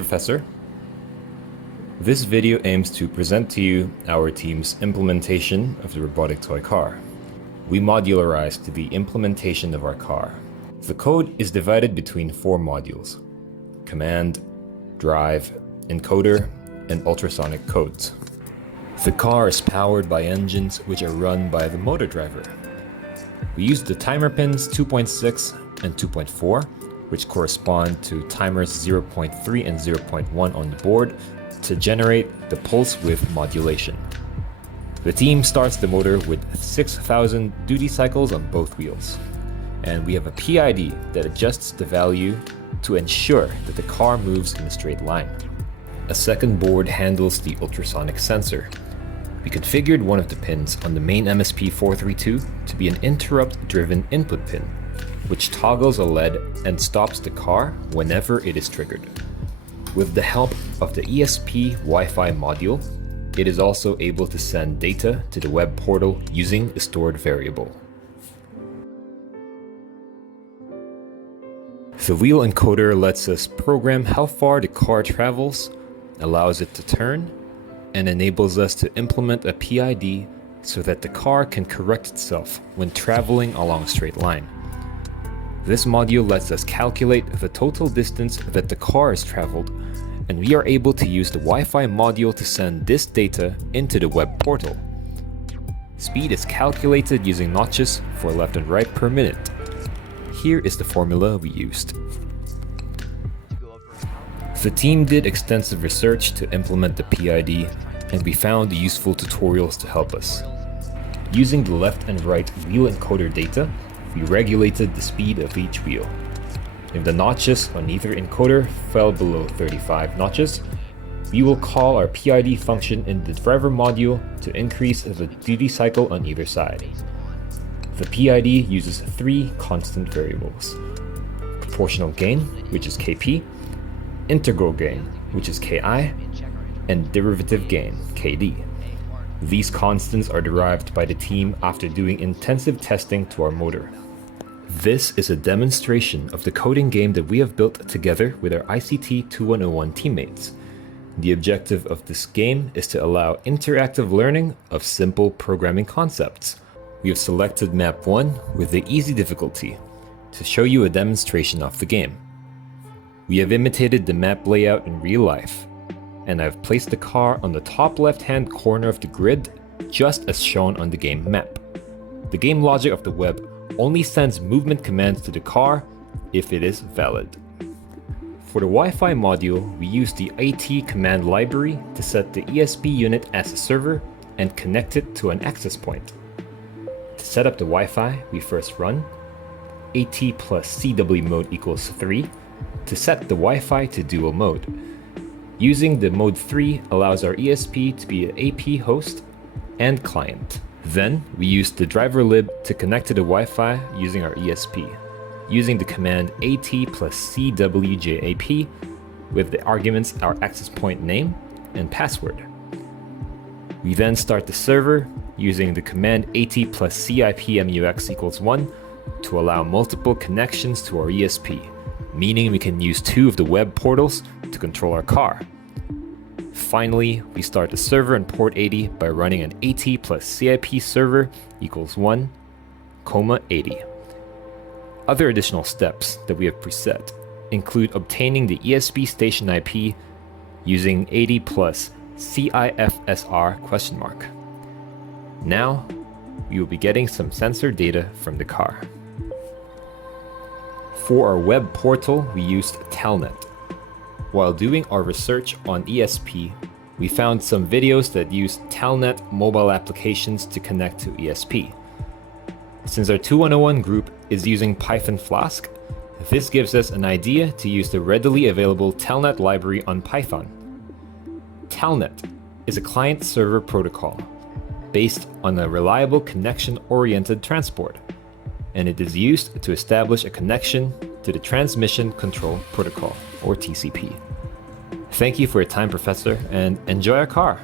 Professor. This video aims to present to you our team's implementation of the robotic toy car. We modularized the implementation of our car. The code is divided between 4 modules: command, drive, encoder, and ultrasonic codes. The car is powered by engines which are run by the motor driver. We used the timer pins 2.6 and 2.4, which correspond to timers 0.3 and 0.1 on the board to generate the pulse width modulation. The team starts the motor with 6,000 duty cycles on both wheels, and we have a PID that adjusts the value to ensure that the car moves in a straight line. A second board handles the ultrasonic sensor. We configured one of the pins on the main MSP432 to be an interrupt-driven input pin, which toggles a LED and stops the car whenever it is triggered. With the help of the ESP Wi-Fi module, it is also able to send data to the web portal using a stored variable. The wheel encoder lets us program how far the car travels, allows it to turn, and enables us to implement a PID so that the car can correct itself when traveling along a straight line. This module lets us calculate the total distance that the car has traveled, and we are able to use the Wi-Fi module to send this data into the web portal. Speed is calculated using notches for left and right per minute. Here is the formula we used. The team did extensive research to implement the PID, and we found useful tutorials to help us. Using the left and right wheel encoder data, we regulated the speed of each wheel. If the notches on either encoder fell below 35 notches, we will call our PID function in the driver module to increase the duty cycle on either side. The PID uses 3 constant variables: proportional gain, which is Kp, integral gain, which is Ki, and derivative gain, Kd. These constants are derived by the team after doing intensive testing to our motor. This is a demonstration of the coding game that we have built together with our ICT 2101 teammates. The objective of this game is to allow interactive learning of simple programming concepts. We have selected map 1 with the easy difficulty to show you a demonstration of the game. We have imitated the map layout in real life, and I've placed the car on the top left-hand corner of the grid, just as shown on the game map. The game logic of the web only sends movement commands to the car if it is valid. For the Wi-Fi module, we use the AT command library to set the ESP unit as a server and connect it to an access point. To set up the Wi-Fi, we first run AT plus CW mode equals 3 to set the Wi-Fi to dual mode. Using the mode 3 allows our ESP to be an AP host and client. Then we use the driver lib to connect to the Wi-Fi using our ESP, using the command AT plus CWJAP with the arguments our access point name and password. We then start the server using the command AT plus CIPMUX equals 1 to allow multiple connections to our ESP, meaning we can use 2 of the web portals to control our car. Finally, we start the server on port 80 by running an AT plus CIP server equals 1, 80. Other additional steps that we have preset include obtaining the ESP station IP using 80 plus CIFSR ? Now, we will be getting some sensor data from the car. For our web portal, we used Telnet. While doing our research on ESP, we found some videos that use Telnet mobile applications to connect to ESP. Since our 2101 group is using Python Flask, this gives us an idea to use the readily available Telnet library on Python. Telnet is a client-server protocol based on a reliable connection-oriented transport, and it is used to establish a connection to the Transmission Control Protocol, or TCP. Thank you for your time, Professor, and enjoy our car!